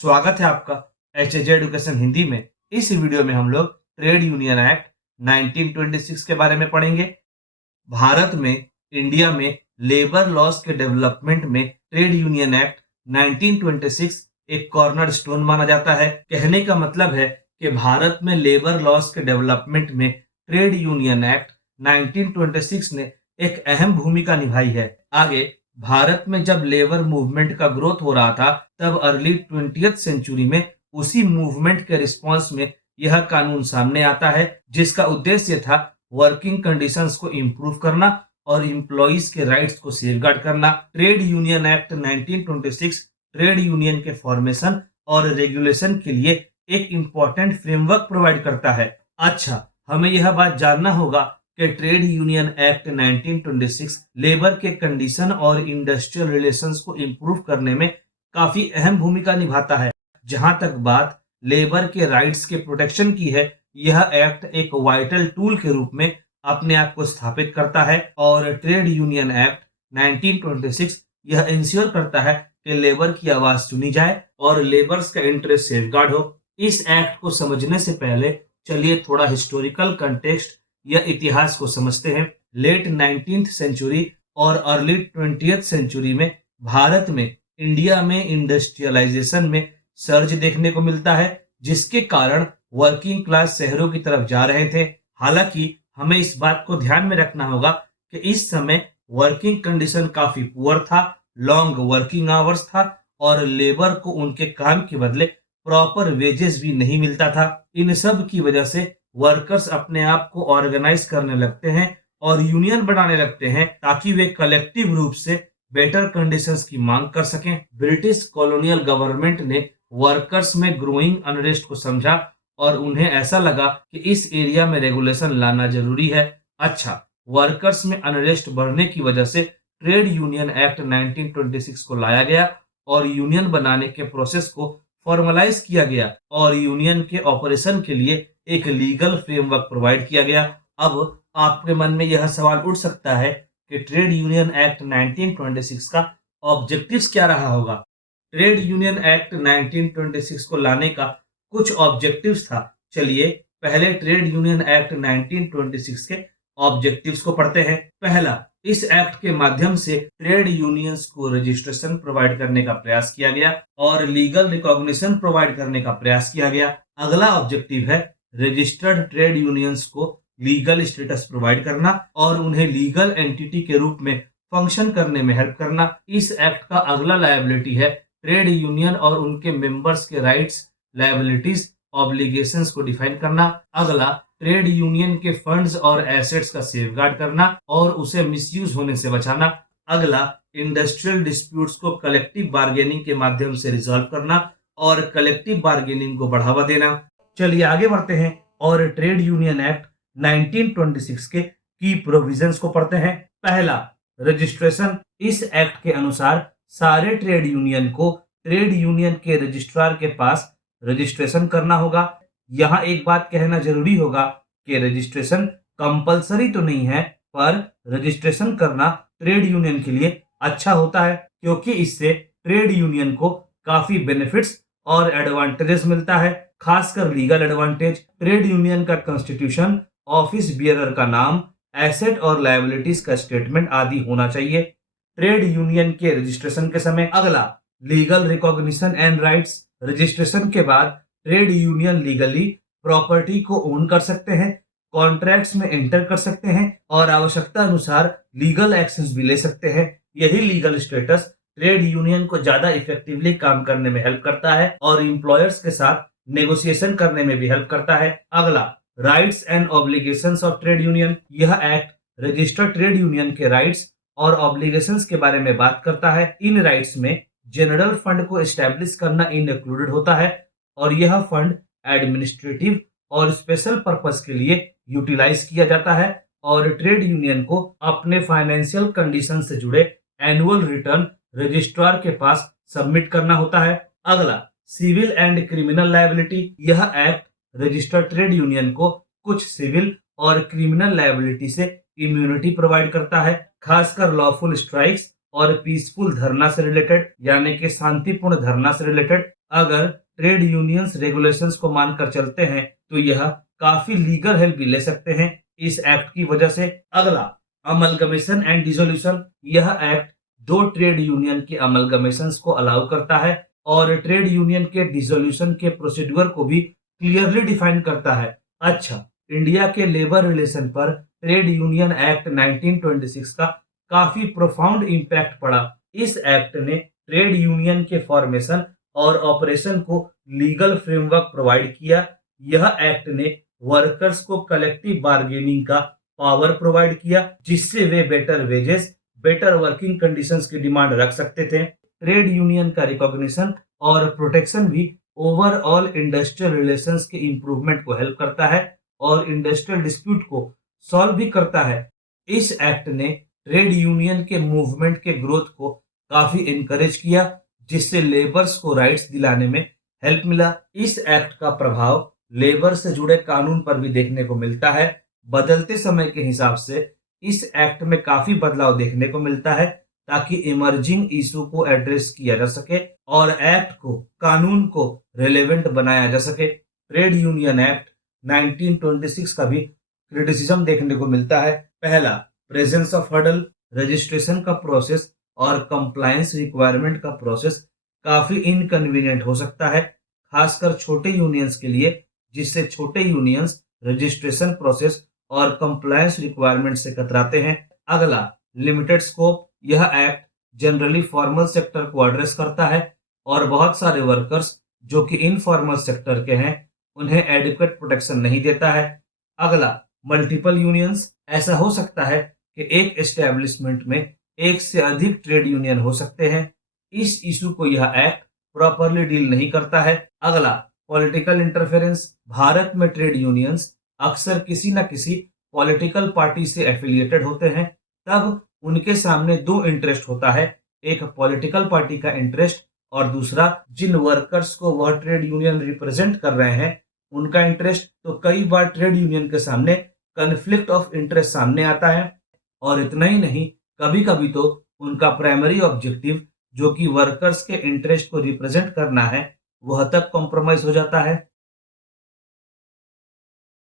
स्वागत है आपका एचएजे एजुकेशन हिंदी में। इस वीडियो में हम लोग ट्रेड यूनियन एक्ट 1926 के बारे में पढ़ेंगे। भारत में, इंडिया में लेबर लॉज के डेवलपमेंट में ट्रेड यूनियन एक्ट 1926 एक कॉर्नर स्टोन माना जाता है। कहने का मतलब है कि भारत में लेबर लॉज के डेवलपमेंट में ट्रेड यूनियन एक्ट 1926 ने एक अहम भूमिका निभाई है। आगे भारत में जब लेबर मूवमेंट का ग्रोथ हो रहा था, तब अर्ली 20th सेंचुरी में उसी मूवमेंट के रिस्पॉन्स में यह कानून सामने आता है, जिसका उद्देश्य था वर्किंग कंडीशंस को इम्प्रूव करना और एम्प्लॉइज के राइट्स को सेफगार्ड करना। Trade union act 1926 trade union के फॉर्मेशन और रेगुलेशन के लिए एक इम्पॉर्टेंट फ्रेमवर्क प्रोवाइड करता है। अच्छा, हमें यह बात जानना होगा कि ट्रेड यूनियन एक्ट 1926 लेबर के कंडीशन और इंडस्ट्रियल रिलेशंस को इम्प्रूव करने में काफी अहम भूमिका निभाता है। जहां तक बात लेबर के राइट्स के प्रोटेक्शन की है, यह एक्ट एक वाइटल टूल के रूप में अपने आप को स्थापित करता है और ट्रेड यूनियन एक्ट 1926 यह इंश्योर करता है कि लेबर की आवाज सुनी जाए और लेबर्स का इंटरेस्ट सेफगार्ड हो। इस एक्ट को समझने से पहले चलिए थोड़ा हिस्टोरिकल कंटेक्स्ट या इतिहास को समझते हैं। लेट 19th सेंचुरी और अर्ली 20th सेंचुरी में भारत में, इंडिया में इंडस्ट्रियलाइजेशन में सर्ज देखने को मिलता है, जिसके कारण वर्किंग क्लास शहरों की तरफ जा रहे थे। हालांकि हमें इस बात को ध्यान में रखना होगा कि इस समय वर्किंग कंडीशन काफी पुअर था, लॉन्ग वर्किंग आवर्स था और लेबर को उनके काम के बदले प्रॉपर वेजेस भी नहीं मिलता था। इन सब की वजह से वर्कर्स अपने आप को ऑर्गेनाइज करने लगते हैं और यूनियन बनाने लगते हैं, ताकि वे कलेक्टिव रूप से बेटर कंडीशंस की मांग कर सकें। ब्रिटिश कॉलोनियल गवर्नमेंट ने वर्कर्स में ग्रोइंग अनरेस्ट को समझा और उन्हें ऐसा लगा कि इस एरिया में रेगुलेशन लाना जरूरी है। अच्छा, वर्कर्स में अनरेस्ट बढ़ने की वजह से ट्रेड यूनियन एक्ट 1926 को लाया गया और यूनियन बनाने के प्रोसेस को फॉर्मलाइज किया गया और यूनियन के ऑपरेशन के लिए एक लीगल फ्रेमवर्क प्रोवाइड किया गया। अब आपके मन में यह सवाल उठ सकता है कि ट्रेड यूनियन एक्ट 1926 का ऑब्जेक्टिव्स क्या रहा होगा। ट्रेड यूनियन एक्ट 1926 को लाने का कुछ ऑब्जेक्टिव्स था। चलिए पहले ट्रेड यूनियन एक्ट 1926 के ऑब्जेक्टिव्स को पढ़ते हैं। पहला, इस एक्ट के माध्यम से ट्रेड यूनियंस को रजिस्ट्रेशन प्रोवाइड करने का प्रयास किया गया और लीगल रिकॉग्निशन प्रोवाइड करने का प्रयास किया गया। अगला ऑब्जेक्टिव है रजिस्टर्ड ट्रेड यूनियंस को लीगल स्टेटस प्रोवाइड करना और उन्हें लीगल एंटिटी के रूप में फंक्शन करने में हेल्प करना। इस एक्ट का अगला लायबिलिटी है ट्रेड यूनियन और उनके मेंबर्स के राइट्स, लायबिलिटीज, ऑब्लिगेशंस को डिफाइन करना। अगला, ट्रेड यूनियन के फंड्स और एसेट्स का सेफगार्ड करना और उसे मिसयूज होने से बचाना। अगला, इंडस्ट्रियल डिस्प्यूट्स को कलेक्टिव बार्गेनिंग के माध्यम से रिजॉल्व करना और कलेक्टिव बार्गेनिंग को बढ़ावा देना। चलिए आगे बढ़ते हैं और ट्रेड यूनियन एक्ट 1926 के की प्रोविजंस को पढ़ते हैं। पहला, रजिस्ट्रेशन। इस एक्ट के अनुसार सारे ट्रेड यूनियन को ट्रेड यूनियन के रजिस्ट्रार के पास रजिस्ट्रेशन करना होगा। यहाँ एक बात कहना जरूरी होगा कि रजिस्ट्रेशन कंपलसरी तो नहीं है, पर रजिस्ट्रेशन करना ट्रेड यूनियन के लिए अच्छा होता है, क्योंकि इससे ट्रेड यूनियन को काफी बेनिफिट्स और एडवांटेजेस मिलता है, खासकर लीगल एडवांटेज। ट्रेड यूनियन का कॉन्स्टिट्यूशन, ऑफिस बियरर का नाम, एसेट और लायबिलिटीज का स्टेटमेंट आदि होना चाहिए ट्रेड यूनियन के रजिस्ट्रेशन के समय। अगला, legal recognition and rights. Registration के बाद ट्रेड यूनियन लीगली प्रॉपर्टी को ओन कर सकते हैं, कॉन्ट्रैक्ट्स में एंटर कर सकते हैं और आवश्यकता अनुसार लीगल एक्शंस भी ले सकते हैं। यही लीगल स्टेटस ट्रेड यूनियन को ज्यादा इफेक्टिवली काम करने में हेल्प करता है और एम्प्लॉयर्स के साथ नेगोशिएशन करने में भी हेल्प करता है। अगला, rights and obligations of trade union. यह एक्ट रजिस्टर्ड ट्रेड यूनियन के राइट्स और ऑब्लिगेशंस के बारे में बात करता है। इन राइट्स में जनरल फंड को एस्टेब्लिश करना इंक्लूडेड होता है और यह फंड एडमिनिस्ट्रेटिव और स्पेशल पर्पस के लिए यूटिलाइज किया जाता है और ट्रेड यूनियन को अपने फाइनेंशियल कंडीशन से जुड़े एनुअल रिटर्न रजिस्ट्रार के पास सबमिट करना होता है। अगला, सिविल एंड क्रिमिनल लायबिलिटी। यह एक्ट रजिस्टर्ड ट्रेड यूनियन को कुछ सिविल और क्रिमिनल लायबिलिटी से इम्यूनिटी प्रोवाइड करता है, खासकर लॉफुल स्ट्राइक्स और पीसफुल धरना से रिलेटेड, यानी कि शांतिपूर्ण धरना से रिलेटेड। अगर ट्रेड यूनियंस रेगुलेशंस को मानकर चलते हैं तो यह काफी लीगल हेल्प भी ले सकते हैं इस एक्ट की वजह से। अगला, अमलगमेशन एंड डिसोल्यूशन। यह एक्ट दो ट्रेड यूनियन के अमलगमेशंस को अलाउ करता है और ट्रेड यूनियन के डिसोल्यूशन के प्रोसीड्यूर को भी क्लियरली डिफाइन करता है। अच्छा, इंडिया के लेबर रिलेशन पर ट्रेड यूनियन एक्ट 1926 का काफी प्रोफाउंड इम्पैक्ट पड़ा। इस एक्ट ने ट्रेड यूनियन के फॉर्मेशन और ऑपरेशन को लीगल फ्रेमवर्क प्रोवाइड किया। यह एक्ट ने वर्कर्स को कलेक्टिव बार्गेनिंग का पावर प्रोवाइड किया, जिससे way better wages, better working conditions की डिमांड रख सकते थे। ट्रेड यूनियन का रिकॉग्निशन और प्रोटेक्शन भी ओवरऑल इंडस्ट्रियल रिलेशंस के इंप्रूवमेंट को हेल्प करता है और इंडस्ट्रियल डिस्प्यूट को सॉल्व भी करता है। इस एक्ट ने ट्रेड यूनियन के मूवमेंट के ग्रोथ को काफी इनकरेज किया, जिससे लेबर्स को राइट्स दिलाने में हेल्प मिला। इस एक्ट का प्रभाव लेबर से जुड़े कानून पर भी देखने को मिलता है। बदलते समय के हिसाब से इस एक्ट में काफी बदलाव देखने को मिलता है ताकि इमर्जिंग इशू को एड्रेस किया जा सके और एक्ट को, कानून को रेलेवेंट बनाया जा सके। ट्रेड यूनियन एक्ट 1926 का भी क्रिटिसिज्म देखने को मिलता है। पहला, प्रेजेंस ऑफ हर्डल। रजिस्ट्रेशन का प्रोसेस और कंप्लायंस रिक्वायरमेंट का प्रोसेस काफी इनकन्वीनियंट हो सकता है, खासकर छोटे यूनियंस के लिए, जिससे छोटे यूनियंस रजिस्ट्रेशन प्रोसेस और कंप्लायंस रिक्वायरमेंट से कतराते हैं। अगला, लिमिटेड स्कोप। यह एक्ट जनरली फॉर्मल सेक्टर को एड्रेस करता है और बहुत सारे वर्कर्स जो कि इनफॉर्मल सेक्टर के हैं उन्हें एडिक्वेट प्रोटेक्शन नहीं देता है। अगला, मल्टीपल यूनियंस। ऐसा हो सकता है कि एक एस्टेब्लिशमेंट में एक से अधिक ट्रेड यूनियन हो सकते हैं। इस इशू को यह एक्ट प्रॉपरली डील नहीं करता है। अगला, पॉलिटिकल इंटरफेरेंस। भारत में ट्रेड यूनियंस अक्सर किसी न किसी पॉलिटिकल पार्टी से एफिलिएटेड होते हैं, तब उनके सामने दो इंटरेस्ट होता है, एक पॉलिटिकल पार्टी का इंटरेस्ट और दूसरा जिन वर्कर्स को वह ट्रेड यूनियन रिप्रेजेंट कर रहे हैं उनका इंटरेस्ट। तो कई बार ट्रेड यूनियन के सामने कन्फ्लिक्ट ऑफ इंटरेस्ट सामने आता है और इतना ही नहीं, कभी कभी तो उनका प्राइमरी ऑब्जेक्टिव जो कि वर्कर्स के इंटरेस्ट को रिप्रेजेंट करना है वह तक कॉम्प्रोमाइज हो जाता है।